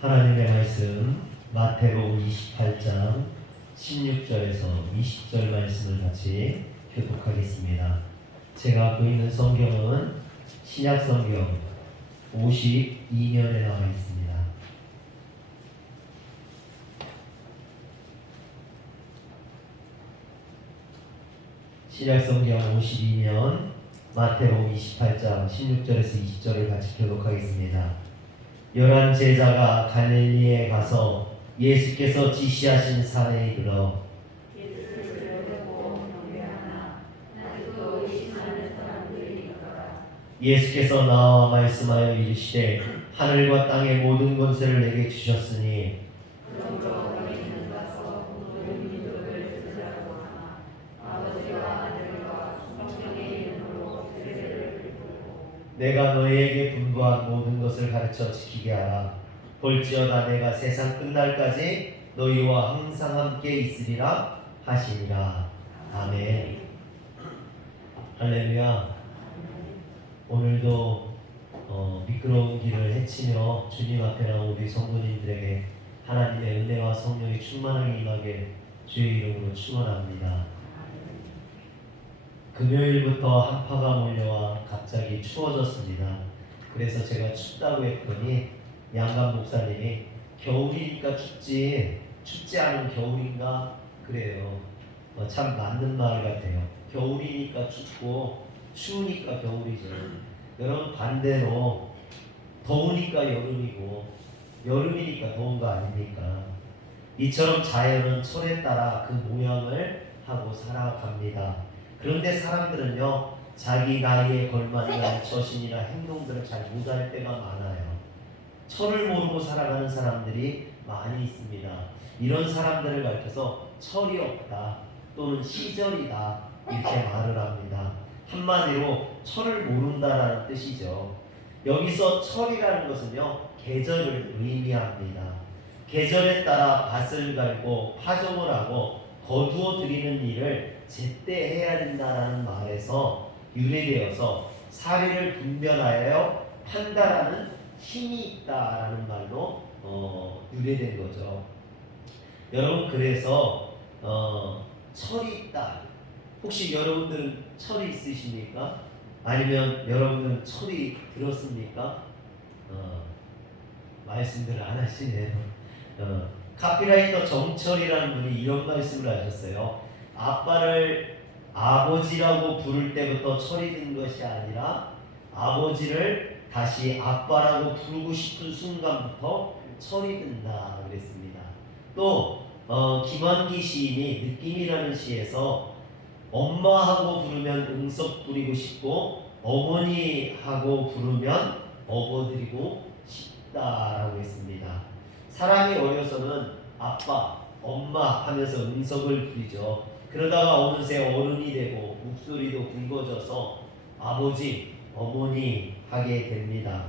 하나님의 말씀 마태복음 28장 16절에서 20절 말씀을 같이 교독하겠습니다. 제가 갖고 있는 성경은 신약성경 52년에 나와 있습니다. 신약성경 52년 마태복음 28장 16절에서 20절을 같이 교독하겠습니다. 11 제자가 갈릴리에 가서 예수께서 지시하신 산에 이르러 예수께서 나와 말씀하여 이르시되 하늘과 땅의 모든 권세를 내게 주셨으니 내가 너희에게 분부한 모든 것을 가르쳐 지키게 하라. 볼지어다 내가 세상 끝날까지 너희와 항상 함께 있으리라 하시니라. 아멘. 할렐루야. 오늘도 미끄러운 길을 헤치며 주님 앞에 나온 우리 성도님들에게 하나님의 은혜와 성령이 충만하게 임하게 주의 이름으로 축원합니다. 금요일부터 한파가 몰려와 갑자기 추워졌습니다. 그래서 제가 춥다고 했더니 양감 목사님이 겨울이니까 춥지 않은 겨울인가 그래요. 참 맞는 말 같아요. 겨울이니까 춥고 추우니까 겨울이죠. 여러분 반대로 더우니까 여름이고 여름이니까 더운 거 아닙니까? 이처럼 자연은 철에 따라 그 모양을 하고 살아갑니다. 그런데 사람들은요 자기 나이에 걸맞는 처신이나 행동들을 잘 못할 때가 많아요. 철을 모르고 살아가는 사람들이 많이 있습니다. 이런 사람들을 가르쳐서 철이 없다 또는 시절이다 이렇게 말을 합니다. 한마디로 철을 모른다라는 뜻이죠. 여기서 철이라는 것은요 계절을 의미합니다. 계절에 따라 밭을 갈고 파종을 하고 거두어 들이는 일을 제때 해야 된다라는 말에서 유래되어서 사리를 분별하여 판단하는 힘이 있다라는 말로 유래된 거죠. 여러분 그래서 철이 있다. 혹시 여러분들은 철이 있으십니까? 아니면 여러분들은 철이 들었습니까? 말씀들을 안 하시네요. 카피라이터 정철이라는 분이 이런 말씀을 하셨어요. 아빠를 아버지라고 부를 때부터 철이 든 것이 아니라 아버지를 다시 아빠라고 부르고 싶은 순간부터 철이 든다 그랬습니다. 또 김환기 시인이 느낌이라는 시에서 엄마하고 부르면 응석 부리고 싶고 어머니하고 부르면 업어드리고 싶다라고 했습니다. 사람이 어려서는 아빠, 엄마 하면서 응석을 부리죠. 그러다가 어느새 어른이 되고 목소리도 굵어져서 아버지, 어머니 하게 됩니다.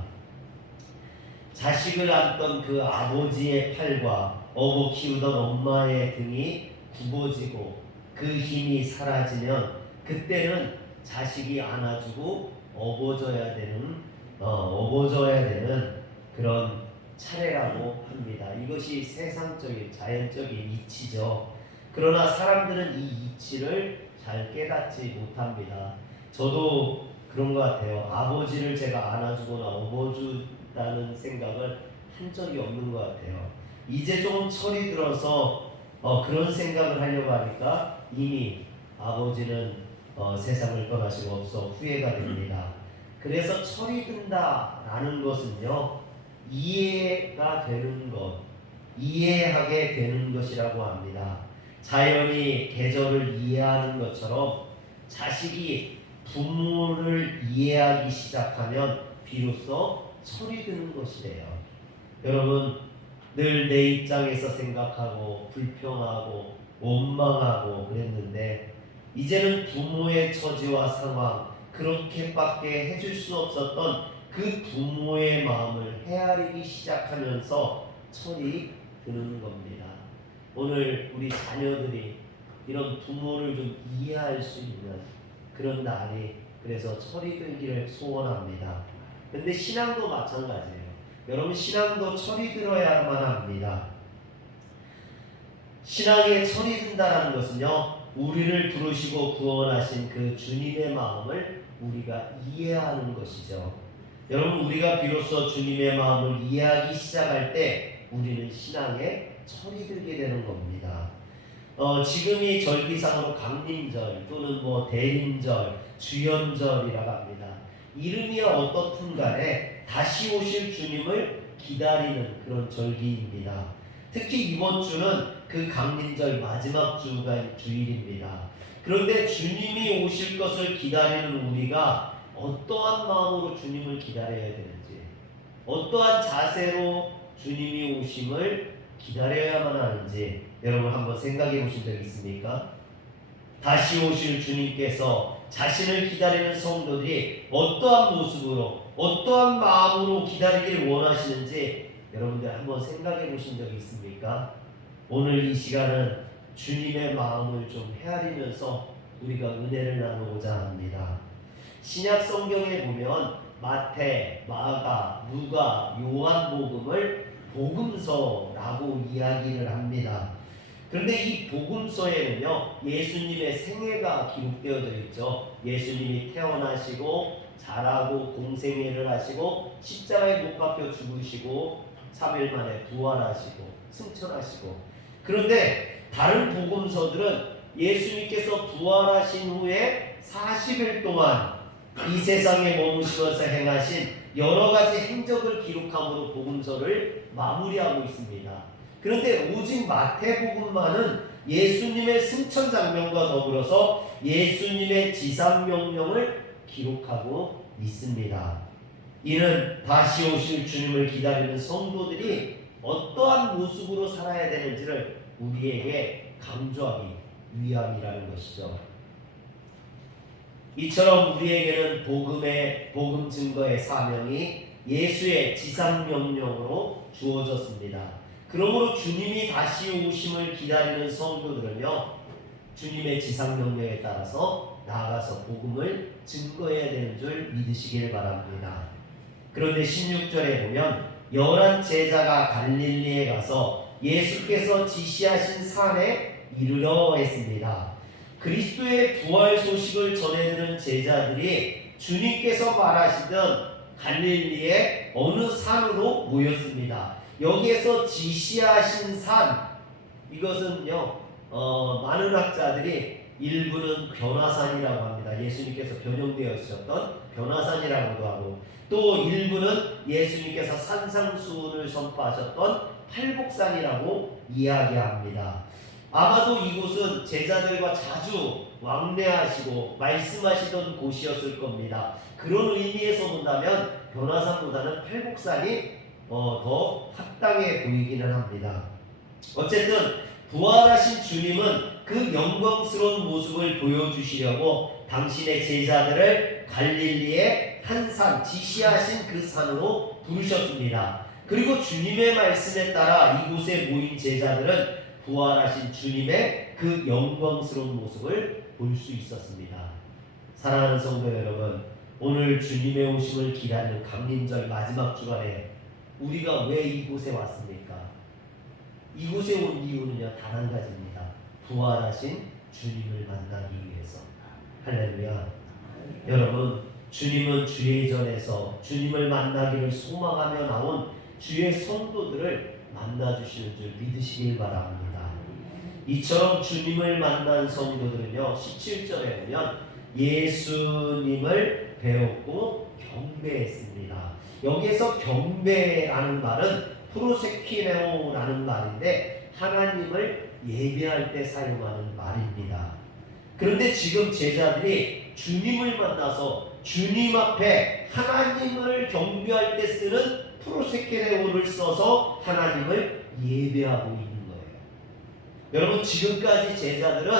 자식을 안던 그 아버지의 팔과 업어 키우던 엄마의 등이 굽어지고 그 힘이 사라지면 그때는 자식이 안아주고 업어줘야 되는 그런 차례라고 합니다. 이것이 세상적인 자연적인 이치죠. 그러나 사람들은 이 이치를 잘 깨닫지 못합니다. 저도 그런 것 같아요. 아버지를 제가 안아주거나 업어준다는 생각을 한 적이 없는 것 같아요. 이제 조금 철이 들어서 그런 생각을 하려고 하니까 이미 아버지는 세상을 떠나시고 없어 후회가 됩니다. 그래서 철이 든다라는 것은요 이해가 되는 것, 이해하게 되는 것이라고 합니다. 자연이 계절을 이해하는 것처럼 자식이 부모를 이해하기 시작하면 비로소 철이 드는 것이래요. 여러분 늘 내 입장에서 생각하고 불평하고 원망하고 그랬는데 이제는 부모의 처지와 상황 그렇게밖에 해줄 수 없었던 그 부모의 마음을 헤아리기 시작하면서 철이 드는 겁니다. 오늘 우리 자녀들이 이런 부모를 좀 이해할 수 있는 그런 날이 그래서 철이 들기를 소원합니다. 근데 신앙도 마찬가지예요. 여러분 신앙도 철이 들어야만 합니다. 신앙에 철이 든다는 것은요, 우리를 부르시고 구원하신 그 주님의 마음을 우리가 이해하는 것이죠. 여러분, 우리가 비로소 주님의 마음을 이해하기 시작할 때 우리는 신앙에 철이 들게 되는 겁니다. 지금이 절기상으로 강림절 또는 대림절, 주연절이라고 합니다. 이름이 어떻든 간에 다시 오실 주님을 기다리는 그런 절기입니다. 특히 이번 주는 그 강림절 마지막 주일입니다. 그런데 주님이 오실 것을 기다리는 우리가 어떠한 마음으로 주님을 기다려야 되는지, 어떠한 자세로 주님이 오심을 기다려야만 하는지 여러분 한번 생각해 보신 적 있습니까? 다시 오실 주님께서 자신을 기다리는 성도들이 어떠한 모습으로, 어떠한 마음으로 기다리길 원하시는지 여러분들 한번 생각해 보신 적이 있습니까? 오늘 이 시간은 주님의 마음을 좀 헤아리면서 우리가 은혜를 나누고자 합니다. 신약 성경에 보면 마태, 마가, 누가, 요한복음을 복음서라고 이야기를 합니다. 그런데 이 복음서에는요, 예수님의 생애가 기록되어져 있죠. 예수님이 태어나시고 자라고 공생애를 하시고 십자가에 못 박혀 죽으시고 3일 만에 부활하시고 승천하시고. 그런데 다른 복음서들은 예수님께서 부활하신 후에 40일 동안 이 세상에 머무시면서 행하신 여러 가지 행적을 기록함으로 복음서를 마무리하고 있습니다. 그런데 오직 마태복음만은 예수님의 승천 장면과 더불어서 예수님의 지상명령을 기록하고 있습니다. 이는 다시 오실 주님을 기다리는 성도들이 어떠한 모습으로 살아야 되는지를 우리에게 강조하기 위함이라는 것이죠. 이처럼 우리에게는 복음 증거의 사명이 예수의 지상명령으로 주어졌습니다. 그러므로 주님이 다시 오심을 기다리는 성도들은요, 주님의 지상명령에 따라서 나아가서 복음을 증거해야 되는 줄 믿으시길 바랍니다. 그런데 16절에 보면 11 제자가 갈릴리에 가서 예수께서 지시하신 산에 이르러 했습니다. 그리스도의 부활 소식을 전해드는 제자들이 주님께서 말하시던 갈릴리의 어느 산으로 모였습니다. 여기에서 지시하신 산, 이것은요, 많은 학자들이 일부는 변화산이라고 합니다. 예수님께서 변형되었었던 변화산이라고도 하고, 또 일부는 예수님께서 산상수훈을 선포하셨던 팔복산이라고 이야기합니다. 아마도 이곳은 제자들과 자주 왕래하시고 말씀하시던 곳이었을 겁니다. 그런 의미에서 본다면 변화산보다는 팔복산이 더 합당해 보이기는 합니다. 어쨌든 부활하신 주님은 그 영광스러운 모습을 보여주시려고 당신의 제자들을 갈릴리의 한 산, 지시하신 그 산으로 부르셨습니다. 그리고 주님의 말씀에 따라 이곳에 모인 제자들은 부활하신 주님의 그 영광스러운 모습을 볼 수 있었습니다. 사랑하는 성도 여러분, 오늘 주님의 오심을 기다리는 강림절 마지막 주간에 우리가 왜 이곳에 왔습니까? 이곳에 온 이유는요, 단 한 가지입니다. 부활하신 주님을 만나기 위해서. 할렐루야. 여러분, 주님은 주의 전에서 주님을 만나기를 소망하며 나온 주의 성도들을 만나주시는 줄 믿으시길 바랍니다. 이처럼 주님을 만난 성도들은요, 17절에 보면 예수님을 배웠고 경배했습니다. 여기에서 경배라는 말은 프로세키네오라는 말인데 하나님을 예배할 때 사용하는 말입니다. 그런데 지금 제자들이 주님을 만나서 주님 앞에 하나님을 경배할 때 쓰는 프로세키네오를 써서 하나님을 예배하고 있는 거예요. 여러분, 지금까지 제자들은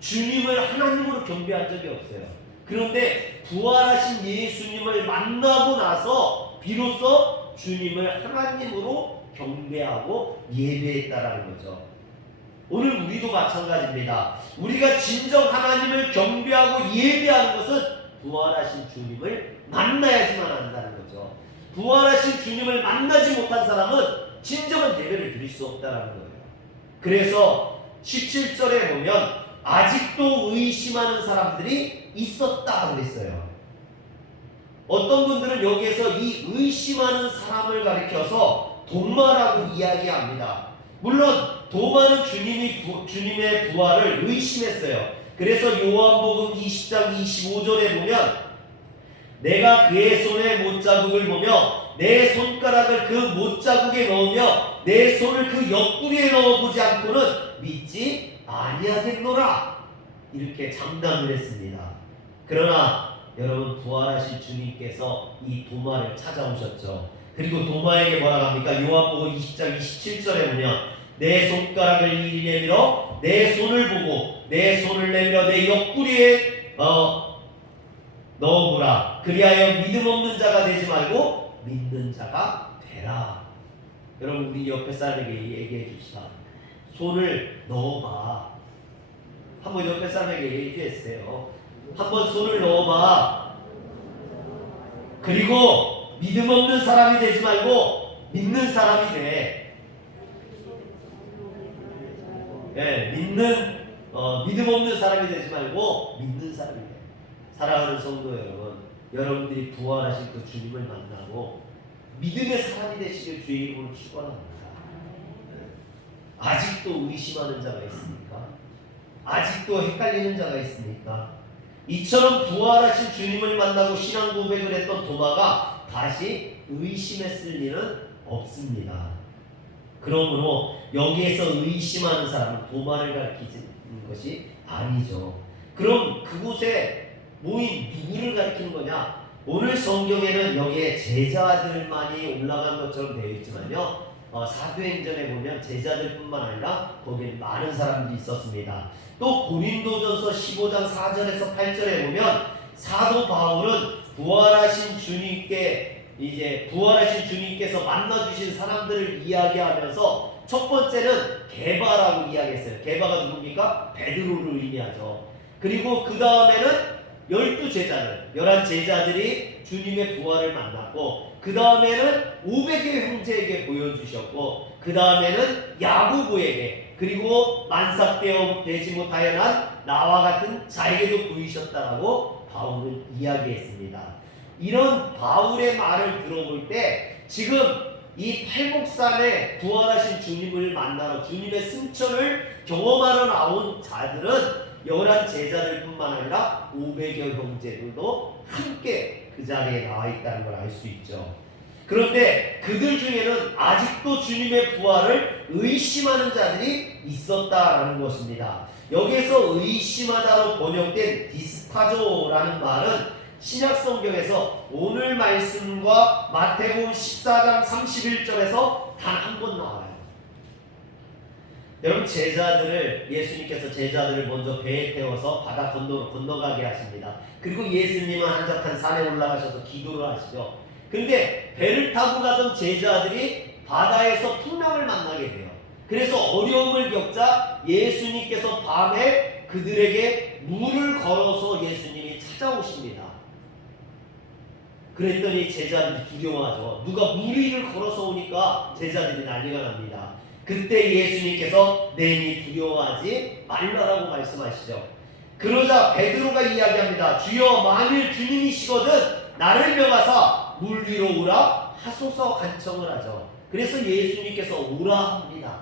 주님을 하나님으로 경배한 적이 없어요. 그런데 부활하신 예수님을 만나고 나서 비로소 주님을 하나님으로 경배하고 예배했다라는 거죠. 오늘 우리도 마찬가지입니다. 우리가 진정 하나님을 경배하고 예배하는 것은 부활하신 주님을 만나야지만 한다는 거죠. 부활하신 주님을 만나지 못한 사람은 진정한 예배를 드릴 수 없다라는 거예요. 그래서 17절에 보면 아직도 의심하는 사람들이 있었다 그랬어요. 어떤 분들은 여기에서 이 의심하는 사람을 가리켜서 도마라고 이야기합니다. 물론 도마는 주님의 부활을 의심했어요. 그래서 요한복음 20장 25절에 보면 내가 그의 손에 못자국을 보며 내 손가락을 그 못자국에 넣으며 내 손을 그 옆구리에 넣어보지 않고는 믿지 아니하겠노라 이렇게 장담을 했습니다. 그러나 여러분 부활하신 주님께서 이 도마를 찾아오셨죠. 그리고 도마에게 뭐라고 합니까? 요한복음 20장 27절에 보면 내 손가락을 이리 내밀어 내 손을 보고 내 손을 내밀어 내 옆구리에 넣어보라. 그리하여 믿음 없는 자가 되지 말고 믿는 자가 되라. 여러분 우리 옆에 사람에게 얘기해 줍시다. 손을 넣어봐. 한번 옆에 사람에게 얘기해 주세요. 한번 손을 넣어봐. 그리고 믿음 없는 사람이 되지 말고 믿는 사람이 돼. 네, 믿음 없는 사람이 되지 말고 믿는 사람이 돼. 사랑하는 성도 여러분, 여러분들이 부활하신 그 주님을 만나고 믿음의 사람이 되시길 주의 이름으로 축원합니다. 아직도 의심하는 자가 있습니까? 아직도 헷갈리는 자가 있습니까? 이처럼 부활하신 주님을 만나고 신앙 고백을 했던 도마가 다시 의심했을 일은 없습니다. 그러므로 여기에서 의심하는 사람은 도마를 가리키는 것이 아니죠. 그럼 그곳에 모인 누구를 가리키는 거냐? 오늘 성경에는 여기에 제자들만이 올라간 것처럼 되어 있지만요, 사도행전에 보면 제자들뿐만 아니라 거기에 많은 사람들이 있었습니다. 또 고린도전서 15장 4절에서 8절에 보면 사도 바울은 부활하신 주님께서 만나주신 사람들을 이야기하면서 첫 번째는 게바라고 이야기했어요. 게바가 누굽니까? 베드로를 의미하죠. 그리고 그 다음에는 11 제자들이 주님의 부활을 만났고, 그 다음에는 500의 형제에게 보여주셨고, 그 다음에는 야고보에게, 그리고 만삭되지 못하여 난 나와 같은 자에게도 보이셨다라고 바울은 이야기했습니다. 이런 바울의 말을 들어볼 때 지금 이 팔복산에 부활하신 주님을 만나러 주님의 승천을 경험하러 나온 자들은 11 제자들뿐만 아니라 500여 형제들도 함께 그 자리에 나와 있다는 걸 알 수 있죠. 그런데 그들 중에는 아직도 주님의 부활을 의심하는 자들이 있었다라는 것입니다. 여기에서 의심하다로 번역된 디스타조라는 말은 신약성경에서 오늘 말씀과 마태복음 14장 31절에서 단 한 번 나와요. 여러분, 예수님께서 제자들을 먼저 배에 태워서 바다 건너가게 하십니다. 그리고 예수님은 한적한 산에 올라가셔서 기도를 하시죠. 근데 배를 타고 가던 제자들이 바다에서 풍랑을 만나게 돼요. 그래서 어려움을 겪자 예수님께서 밤에 그들에게 물을 걸어서 예수님이 찾아오십니다. 그랬더니 제자들이 두려워하죠. 누가 물 위를 걸어서 오니까 제자들이 난리가 납니다. 그때 예수님께서 내니 두려워하지 말라라고 말씀하시죠. 그러자 베드로가 이야기합니다. 주여, 만일 주님이시거든 나를 명하사 물 위로 오라 하소서 간청을 하죠. 그래서 예수님께서 오라 합니다.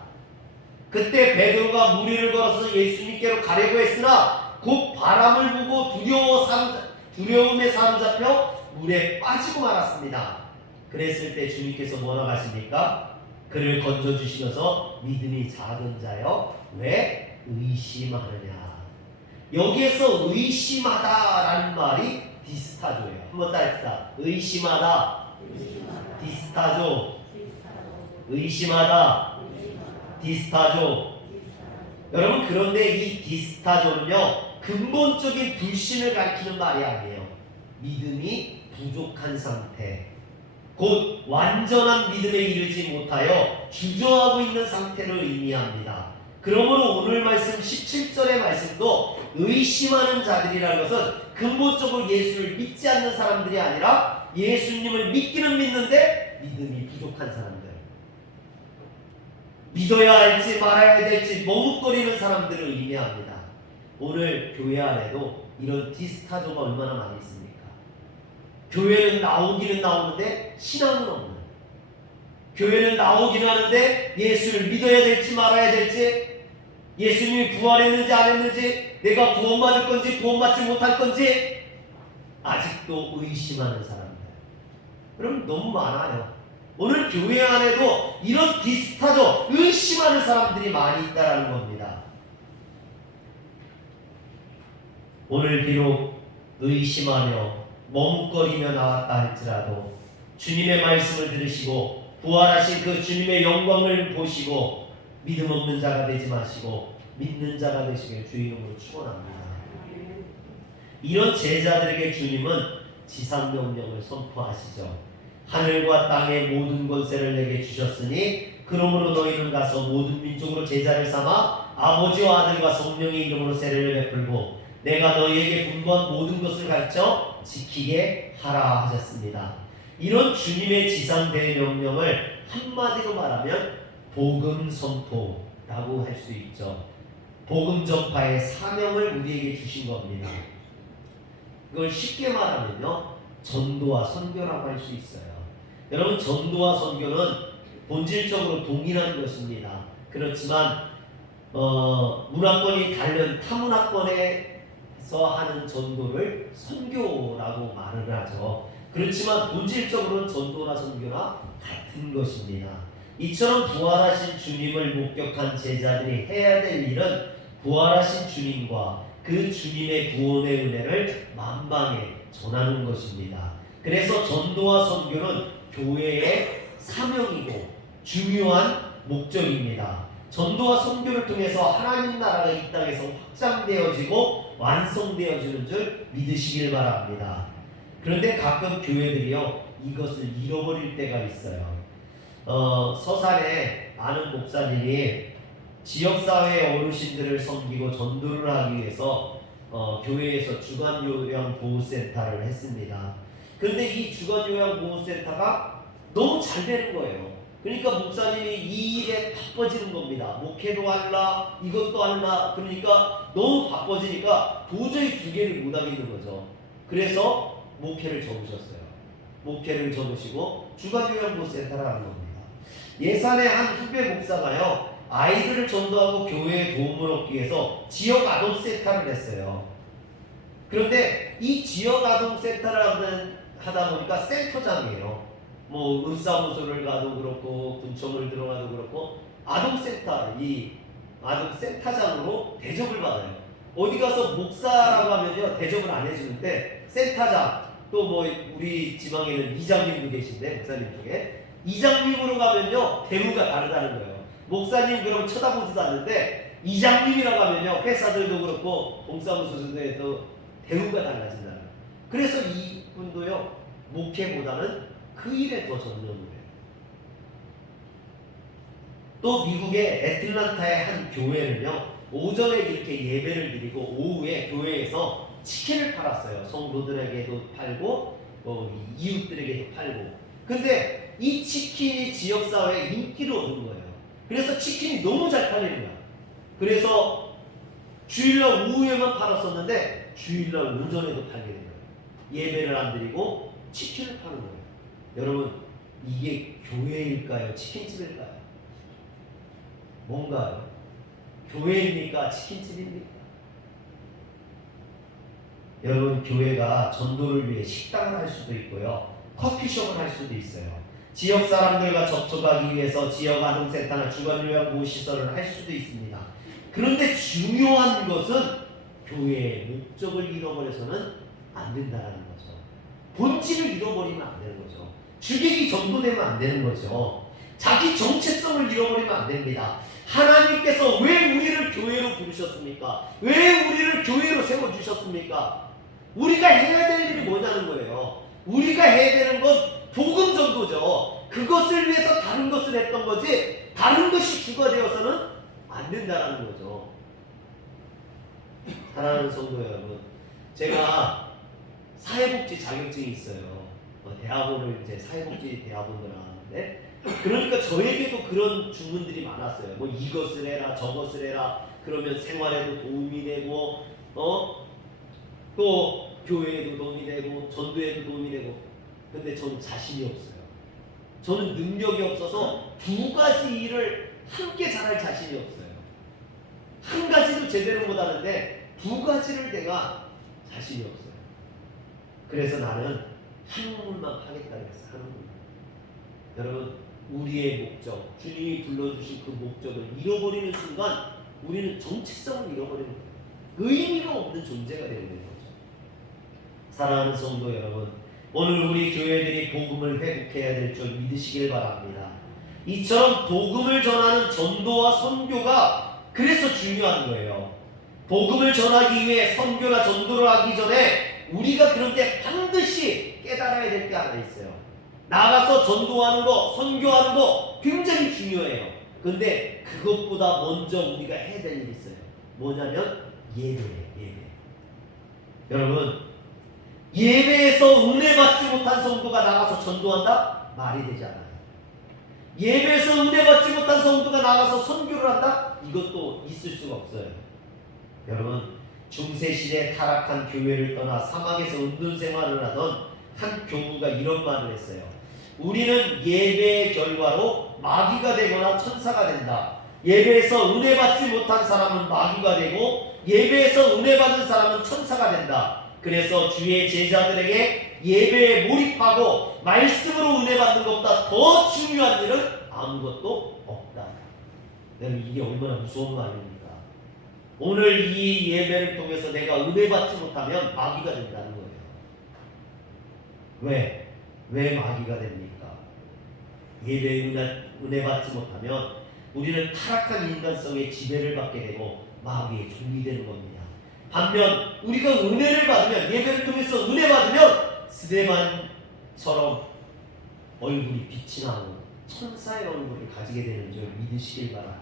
그때 베드로가 물 위를 걸어서 예수님께로 가려고 했으나 곧 바람을 보고 두려움에 사로잡혀 물에 빠지고 말았습니다. 그랬을 때 주님께서 뭐라고 하십니까? 그를 건져주시면서 믿음이 작은 자여 왜 의심하느냐. 여기에서 의심하다라는 말이 디스타조예요. 한번 따라합시다. 의심하다, 디스타조. 의심하다, 디스타조. 여러분, 그런데 이 디스타조는요, 근본적인 불신을 가리키는 말이 아니에요. 믿음이 부족한 상태, 곧 완전한 믿음에 이르지 못하여 주저하고 있는 상태를 의미합니다. 그러므로 오늘 말씀 17절의 말씀도 의심하는 자들이라는 것은 근본적으로 예수를 믿지 않는 사람들이 아니라 예수님을 믿기는 믿는데 믿음이 부족한 사람들, 믿어야 할지 말아야 될지 머뭇거리는 사람들을 의미합니다. 오늘 교회 안에도 이런 디스타조가 얼마나 많이 있습니까? 교회는 나오기는 나오는데 신앙은 없는, 교회는 나오기는 하는데 예수를 믿어야 될지 말아야 될지, 예수님이 부활했는지 안 했는지, 내가 구원받을 건지 구원받지 못할 건지 아직도 의심하는 사람들, 그럼 너무 많아요. 오늘 교회 안에도 이런 디스타조, 의심하는 사람들이 많이 있다는 겁니다. 오늘 비록 의심하며 머뭇거리며 나왔다 할지라도 주님의 말씀을 들으시고 부활하신 그 주님의 영광을 보시고 믿음 없는 자가 되지 마시고 믿는 자가 되시길 주의 이름으로 축원합니다. 이런 제자들에게 주님은 지상명령을 선포하시죠. 하늘과 땅의 모든 권세를 내게 주셨으니 그러므로 너희는 가서 모든 민족으로 제자를 삼아 아버지와 아들과 성령의 이름으로 세례를 베풀고 내가 너희에게 분부한 모든 것을 가르쳐 지키게 하라 하셨습니다. 이런 주님의 지상 대명령을 한마디로 말하면 복음 선포라고 할 수 있죠. 복음 전파의 사명을 우리에게 주신 겁니다. 이걸 쉽게 말하면요, 전도와 선교라고 할 수 있어요. 여러분, 전도와 선교는 본질적으로 동일한 것입니다. 그렇지만 문화권이 다른 타문화권에서 하는 전도를 선교라고 말을 하죠. 그렇지만 본질적으로는 전도나 선교나 같은 것입니다. 이처럼 부활하신 주님을 목격한 제자들이 해야 될 일은 부활하신 주님과 그 주님의 구원의 은혜를 만방에 전하는 것입니다. 그래서 전도와 선교는 교회의 사명이고 중요한 목적입니다. 전도와 선교를 통해서 하나님 나라가 이 땅에서 확장되어지고 완성되어지는 줄 믿으시길 바랍니다. 그런데 가끔 교회들이요, 이것을 잃어버릴 때가 있어요. 서산에 아는 목사님이 지역사회 어르신들을 섬기고 전도를 하기 위해서 교회에서 주간요양보호센터를 했습니다. 그런데 이 주간요양보호센터가 너무 잘 되는 거예요. 그러니까 목사님이 이 일에 바빠지는 겁니다. 목회도 하려, 이것도 하려. 그러니까 너무 바빠지니까 도저히 두 개를 못 하겠는 거죠. 그래서 목회를 접으셨어요. 목회를 접으시고 주간요양보호센터를 하는 겁니다. 예산의 한 후배 목사가요, 아이들을 전도하고 교회에 도움을 얻기 위해서 지역 아동센터를 했어요. 그런데 이 지역 아동센터를 하다 보니까 센터장이에요. 뭐 의사무소를 가도 그렇고 군청을 들어가도 그렇고 아동센터, 이 아동센터장으로 대접을 받아요. 어디 가서 목사라고 하면요, 대접을 안 해주는데 센터장, 또 뭐 우리 지방에는 이장님도 계신데 목사님 중에 이장님으로 가면요 대우가 다르다는 거예요. 목사님 그럼 쳐다보지도 않는데 이장님이라고 하면요 회사들도 그렇고 공사무소에도 대우가 달라진다는 거예요. 그래서 이분도요 목회보다는 그 일에 더 전념을 해요. 또 미국의 애틀란타의 한 교회는요 오전에 이렇게 예배를 드리고 오후에 교회에서 치킨을 팔았어요. 성도들에게도 팔고 이웃들에게도 팔고. 근데 이 치킨이 지역사회에 인기를 얻은 거예요. 그래서 치킨이 너무 잘 팔리는 거야. 그래서 주일날 오후에만 팔았었는데 주일날 오전에도 팔게 된 거예요. 예배를 안 드리고 치킨을 파는 거예요. 여러분, 이게 교회일까요? 치킨집일까요? 뭔가요? 교회입니까? 치킨집입니까? 여러분, 교회가 전도를 위해 식당을 할 수도 있고요, 커피숍을 할 수도 있어요. 지역 사람들과 접촉하기 위해서 지역 아동센터나 주간요양보호시설을 할 수도 있습니다. 그런데 중요한 것은 교회의 목적을 잃어버려서는 안 된다는 거죠. 본질을 잃어버리면 안 되는 거죠. 주객이 전도되면 안 되는 거죠. 자기 정체성을 잃어버리면 안 됩니다. 하나님께서 왜 우리를 교회로 부르셨습니까? 왜 우리를 교회로 세워주셨습니까? 우리가 해야 될 일이 뭐냐는 거예요. 우리가 해야 되는 건 복음 전도죠. 그것을 위해서 다른 것을 했던 거지 다른 것이 주가 되어서는 안 된다는 거죠. 사랑하는 성도 여러분, 제가 사회복지 자격증이 있어요. 대학원을 이제 사회복지 대학원을 나왔는데, 그러니까 저에게도 그런 주문들이 많았어요. 뭐 이것을 해라 저것을 해라, 그러면 생활에도 도움이 되고 또 교회에도 도움이 되고 전도에도 도움이 되고. 근데 저는 자신이 없어요. 저는 능력이 없어서 두 가지 일을 함께 잘할 자신이 없어요. 한 가지도 제대로 못하는데 두 가지를 내가 자신이 없어요. 그래서 나는 한 부분만 하겠다 그랬어요. 한 부분만. 여러분, 우리의 목적, 주님이 불러주신 그 목적을 잃어버리는 순간 우리는 정체성을 잃어버리는 거예요. 의미가 없는 존재가 되는 거죠. 사랑하는 성도 여러분, 오늘 우리 교회들이 복음을 회복해야 될 줄 믿으시길 바랍니다. 이처럼 복음을 전하는 전도와 선교가 그래서 중요한 거예요. 복음을 전하기 위해 선교나 전도를 하기 전에 우리가 그런데 반드시 깨달아야 될 게 하나 있어요. 나가서 전도하는 거, 선교하는 거 굉장히 중요해요. 근데 그것보다 먼저 우리가 해야 될 일이 있어요. 뭐냐면 예배예요. 예배. 여러분, 예배에서 은혜 받지 못한 성도가 나가서 전도한다? 말이 되지 않아요. 예배에서 은혜 받지 못한 성도가 나가서 선교를 한다? 이것도 있을 수가 없어요. 여러분, 중세시대 타락한 교회를 떠나 사막에서 은둔 생활을 하던 한 교구가 이런 말을 했어요. 우리는 예배의 결과로 마귀가 되거나 천사가 된다. 예배에서 은혜 받지 못한 사람은 마귀가 되고 예배에서 은혜 받은 사람은 천사가 된다. 그래서 주의 제자들에게 예배에 몰입하고 말씀으로 은혜 받는 것보다 더 중요한 일은 아무것도 없다. 여러분, 이게 얼마나 무서운 말입니까? 오늘 이 예배를 통해서 내가 은혜 받지 못하면 마귀가 된다는 거예요. 왜 마귀가 됩니까? 예배에 은혜 받지 못하면 우리는 타락한 인간성의 지배를 받게 되고 마귀의 종이 되는 겁니다. 반면 우리가 은혜를 받으면, 예배를 통해서 은혜 받으면 스데반처럼 얼굴이 빛이 나고 천사의 얼굴을 가지게 되는 줄 믿으시길 바랍니다.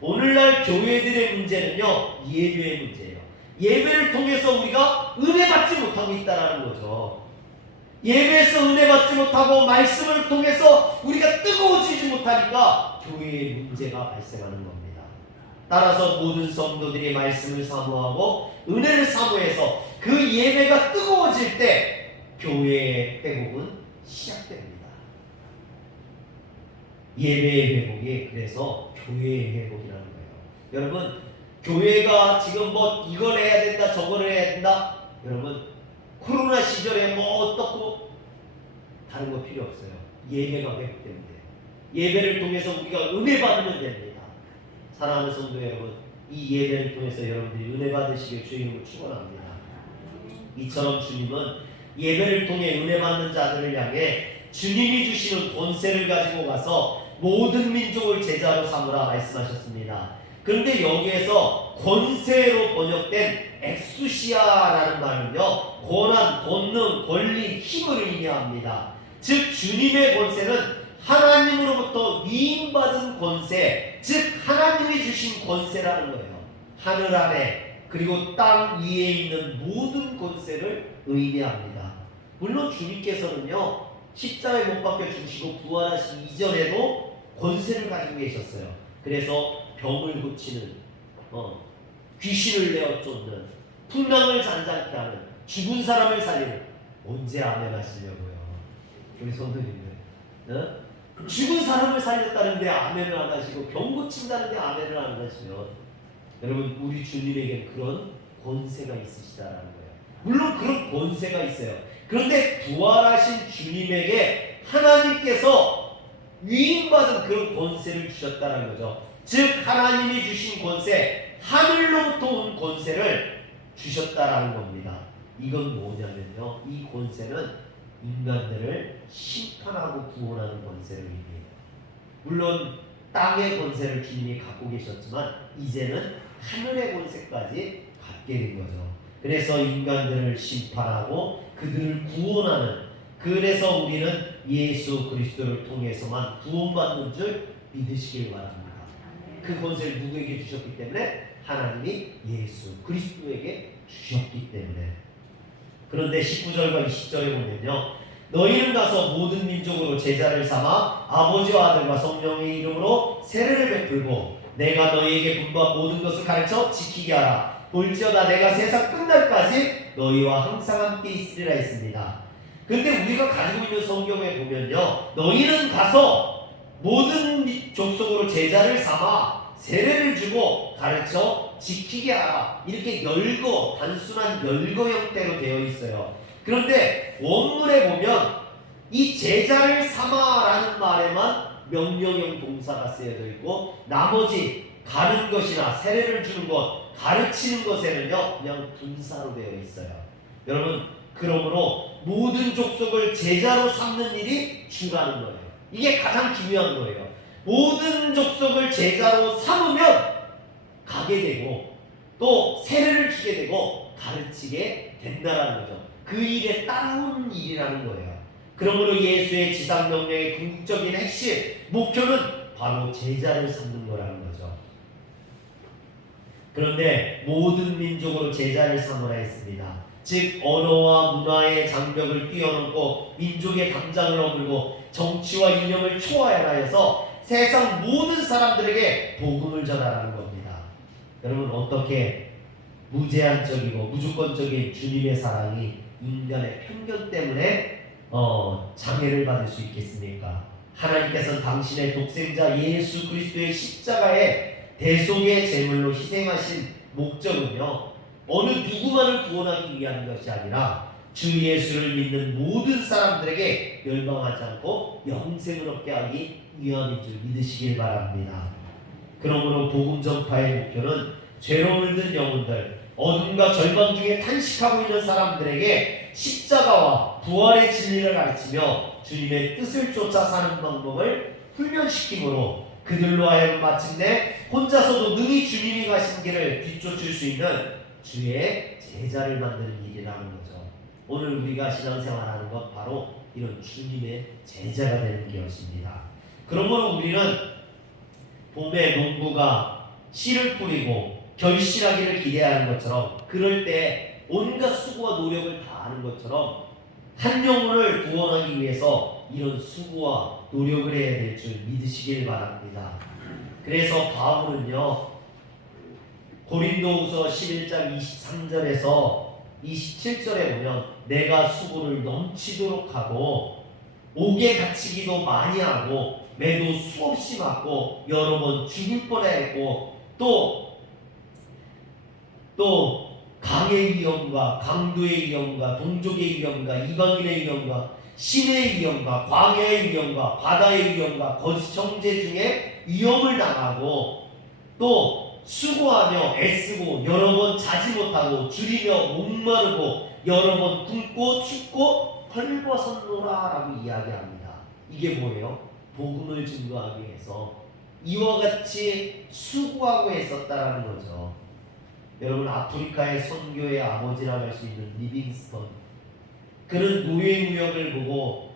오늘날 교회들의 문제는요, 예배의 문제예요. 예배를 통해서 우리가 은혜 받지 못하고 있다는 거죠. 예배에서 은혜 받지 못하고 말씀을 통해서 우리가 뜨거워지지 못하니까 교회의 문제가 발생하는 겁니다. 따라서 모든 성도들이 말씀을 사모하고 은혜를 사모해서 그 예배가 뜨거워질 때 교회의 회복은 시작됩니다. 예배의 회복이 그래서 교회의 회복이라는 거예요. 여러분, 교회가 지금 뭐 이걸 해야 된다 저걸 해야 된다, 여러분 코로나 시절에 뭐 어떻고 다른 거 필요 없어요. 예배가 회복되면 돼요. 예배를 통해서 우리가 은혜 받으면 됩니다. 사랑하는 성도 여러분, 이 예배를 통해서 여러분들이 은혜 받으시길 주의 이름으로 축원합니다. 이처럼 주님은 예배를 통해 은혜 받는 자들을 향해 주님이 주시는 권세를 가지고 가서 모든 민족을 제자로 삼으라 말씀하셨습니다. 그런데 여기에서 권세로 번역된 엑수시아라는 말은요, 권한, 권능, 권리, 힘을 의미합니다. 즉 주님의 권세는 하나님으로부터 위임받은 권세, 즉 하나님이 주신 권세라는 거예요. 하늘 아래 그리고 땅 위에 있는 모든 권세를 의미합니다. 물론 주님께서는요, 십자가에 못 박혀 죽으시고 부활하신 이전에도 권세를 가지고 계셨어요. 그래서 병을 고치는, 귀신을 내어 쫓는, 풍랑을 잔잔케 하는, 죽은 사람을 살리는. 언제 아멘 하시려고요? 우리 성도님들, 죽은 사람을 살렸다는데 아멘을 안 하시고 병 고친다는데 아멘을 안 하시면, 여러분, 우리 주님에게 그런 권세가 있으시다라는 거예요. 물론 그런 권세가 있어요. 그런데 부활하신 주님에게 하나님께서 위임받은 그런 권세를 주셨다는 거죠. 즉 하나님이 주신 권세, 하늘로부터 온 권세를 주셨다라는 겁니다. 이건 뭐냐면요, 이 권세는 인간들을 심판하고 구원하는 권세를 의미해요. 물론 땅의 권세를 주님이 갖고 계셨지만 이제는 하늘의 권세까지 갖게 된 거죠. 그래서 인간들을 심판하고 그들을 구원하는, 그래서 우리는 예수 그리스도를 통해서만 구원받는 줄 믿으시길 바랍니다. 그 권세를 누구에게 주셨기 때문에? 하나님이 예수 그리스도에게 주셨기 때문에. 그런데 19절과 20절에 보면요, 너희는 가서 모든 민족으로 제자를 삼아 아버지와 아들과 성령의 이름으로 세례를 베풀고 내가 너희에게 분부한 모든 것을 가르쳐 지키게 하라. 볼지어다 내가 세상 끝날까지 너희와 항상 함께 있으리라 했습니다. 근데 우리가 가지고 있는 성경에 보면요, 너희는 가서 모든 족속으로 제자를 삼아 세례를 주고 가르쳐 지키게 하라. 이렇게 열거, 단순한 열거 형태로 되어 있어요. 그런데 원문에 보면 이 제자를 삼아라는 말에만 명령형 동사가 쓰여져 있고 나머지 가는 것이나 세례를 주는 것, 가르치는 것에는요 그냥 분사로 되어 있어요. 여러분, 그러므로 모든 족속을 제자로 삼는 일이 주라는 거예요. 이게 가장 중요한 거예요. 모든 족속을 제자로 삼으면 가게 되고 또 세례를 주게 되고 가르치게 된다라는 거죠. 그 일에 따라오는 일이라는 거예요. 그러므로 예수의 지상명령의 궁극적인 핵심 목표는 바로 제자를 삼는 거라는 거죠. 그런데 모든 민족으로 제자를 삼으라 했습니다. 즉 언어와 문화의 장벽을 뛰어넘고 민족의 담장을 어물고 정치와 이념을 초월하라 해서 세상 모든 사람들에게 복음을 전하라는 겁니다. 여러분, 어떻게 무제한적이고 무조건적인 주님의 사랑이 인간의 편견 때문에 장애를 받을 수 있겠습니까? 하나님께서는 당신의 독생자 예수 그리스도의 십자가의 대속의 제물로 희생하신 목적은요, 어느 누구만을 구원하기 위한 것이 아니라 주 예수를 믿는 모든 사람들에게 멸망하지 않고 영생을 얻게 하기 위함인 줄 믿으시길 바랍니다. 그러므로 복음 전파의 목표는 죄로 물든 영혼들, 어둠과 절망 중에 탄식하고 있는 사람들에게 십자가와 부활의 진리를 가르치며 주님의 뜻을 쫓아 사는 방법을 훈련시키므로 그들로 하여금 마침내 혼자서도 능히 주님이 가신 길을 뒤쫓을 수 있는 주의 제자를 만드는 일이라는 거죠. 오늘 우리가 신앙생활하는 것 바로 이런 주님의 제자가 되는 것입니다. 그러므로 우리는 봄에 농부가 씨를 뿌리고 결실하기를 기대하는 것처럼, 그럴 때 온갖 수고와 노력을 다하는 것처럼 한 영혼을 구원하기 위해서 이런 수고와 노력을 해야 될 줄 믿으시길 바랍니다. 그래서 바울은요, 고린도후서 11장 23절에서 27절에 보면 내가 수고를 넘치도록 하고 옥에 갇히기도 많이 하고 매도 수없이 맞고 여러 번 죽을 뻔했고 또 강의 위험과 강도의 위험과 동족의 위험과 이방인의 위험과 신의 위험과 광야의 위험과 바다의 위험과 거짓 형제 중에 위험을 당하고 또 수고하며 애쓰고 여러 번 자지 못하고 줄이며 목마르고 여러 번 굶고 춥고 헐벗었노라 라고 이야기합니다. 이게 뭐예요? 복음을 증거하기 위해서 이와 같이 수고하고 했었다라는 거죠. 여러분, 아프리카의 선교의 아버지라고 할 수 있는 리빙스턴, 그는 노예무역을 보고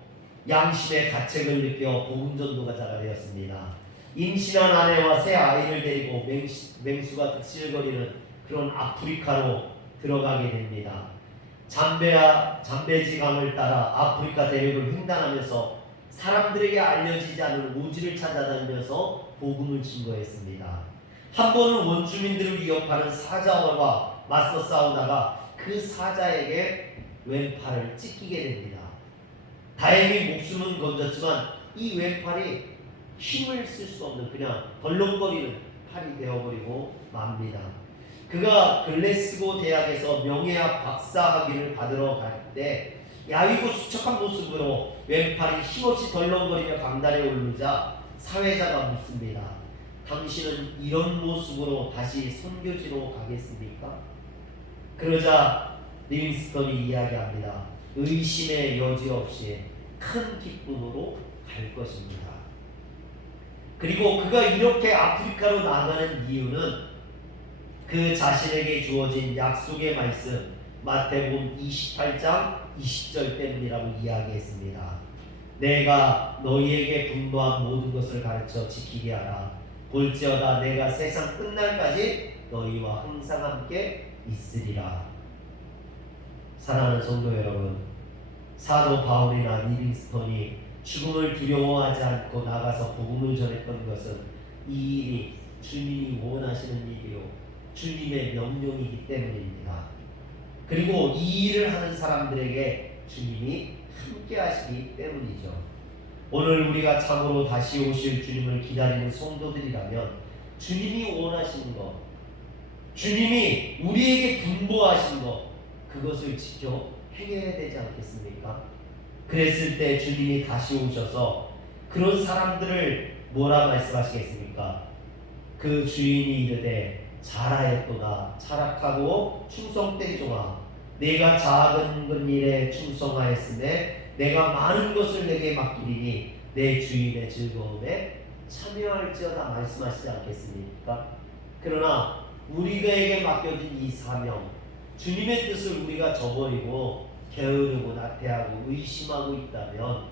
양심의 가책을 느껴 복음전도가자가 되었습니다. 임신한 아내와 새 아이를 데리고 맹수가 득실거리는 그런 아프리카로 들어가게 됩니다. 잠베지 강을 따라 아프리카 대륙을 횡단하면서 사람들에게 알려지지 않은 오지를 찾아다니면서 복음을 증거했습니다. 한 번은 원주민들을 위협하는 사자와 맞서 싸우다가 그 사자에게 왼팔을 찢기게 됩니다. 다행히 목숨은 건졌지만 이 왼팔이 힘을 쓸 수 없는 그냥 덜렁거리는 팔이 되어버리고 맙니다. 그가 글래스고 대학에서 명예학 박사학위를 받으러 갈 때 야위고 수척한 모습으로 왼팔이 힘없이 덜렁거리며 강단에 오르자 사회자가 묻습니다. 당신은 이런 모습으로 다시 선교지로 가겠습니까? 그러자 리빙스턴이 이야기합니다. 의심의 여지 없이 큰 기쁨으로 갈 것입니다. 그리고 그가 이렇게 아프리카로 나가는 이유는 그 자신에게 주어진 약속의 말씀 마태복음 28장 20절 때문이라고 이야기했습니다. 내가 너희에게 분부한 모든 것을 가르쳐 지키게 하라. 볼지어다 내가 세상 끝날까지 너희와 항상 함께 있으리라. 사랑하는 성도 여러분, 사도 바울이나 리빙스턴이 죽음을 두려워하지 않고 나가서 복음을 전했던 것은 이 일이 주님이 원하시는 일이요 주님의 명령이기 때문입니다. 그리고 이 일을 하는 사람들에게 주님이 함께 하시기 때문이죠. 오늘 우리가 참으로 다시 오실 주님을 기다리는 성도들이라면 주님이 원하시는 것, 주님이 우리에게 분보하신 것, 그것을 지켜 행해야 되지 않겠습니까? 그랬을 때 주님이 다시 오셔서 그런 사람들을 뭐라 말씀하시겠습니까? 그 주인이 이르되 잘하였도다 착하고 충성된 종아, 내가 작은 것 일에 충성하였으되 내가 많은 것을 내게 맡기리니 내 주인의 즐거움에 참여할지어다 말씀하시지 않겠습니까? 그러나 우리에게 맡겨진 이 사명, 주님의 뜻을 우리가 저버리고 게으르고 나태하고 의심하고 있다면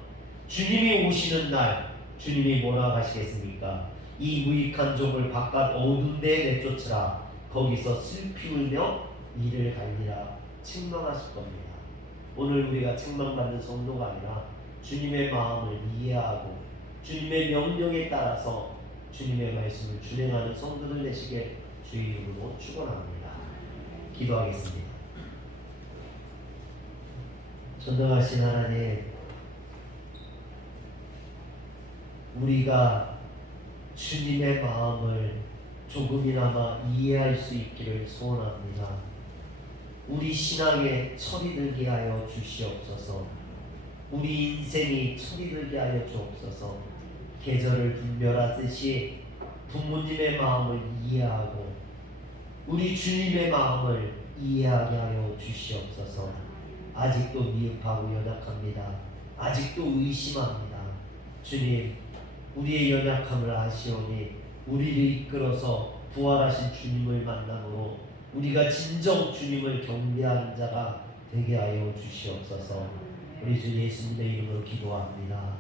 주님이 오시는 날 주님이 뭐라고 하시겠습니까? 이 무익한 종을 바깥 어두운 데에 내쫓으라. 거기서 슬피 울며 이를 갈리라. 책망하실 겁니다. 오늘 우리가 책망받는 성도가 아니라 주님의 마음을 이해하고 주님의 명령에 따라서 주님의 말씀을 준행하는 성도들 되시길 주의 이름으로 축원합니다. 기도하겠습니다. 전능하신 하나님, 우리가 주님의 마음을 조금이나마 이해할 수 있기를 소원합니다. 우리 신앙에 철이 들게 하여 주시옵소서. 우리 인생이 철이 들게 하여 주옵소서. 계절을 분별하듯이 부모님의 마음을 이해하고 우리 주님의 마음을 이해하게 하여 주시옵소서. 아직도 미흡하고 연약합니다. 아직도 의심합니다. 주님, 우리의 연약함을 아시오니 우리를 이끌어서 부활하신 주님을 만남으로 우리가 진정 주님을 경배하는 자가 되게 하여 주시옵소서. 우리 주 예수님의 이름으로 기도합니다.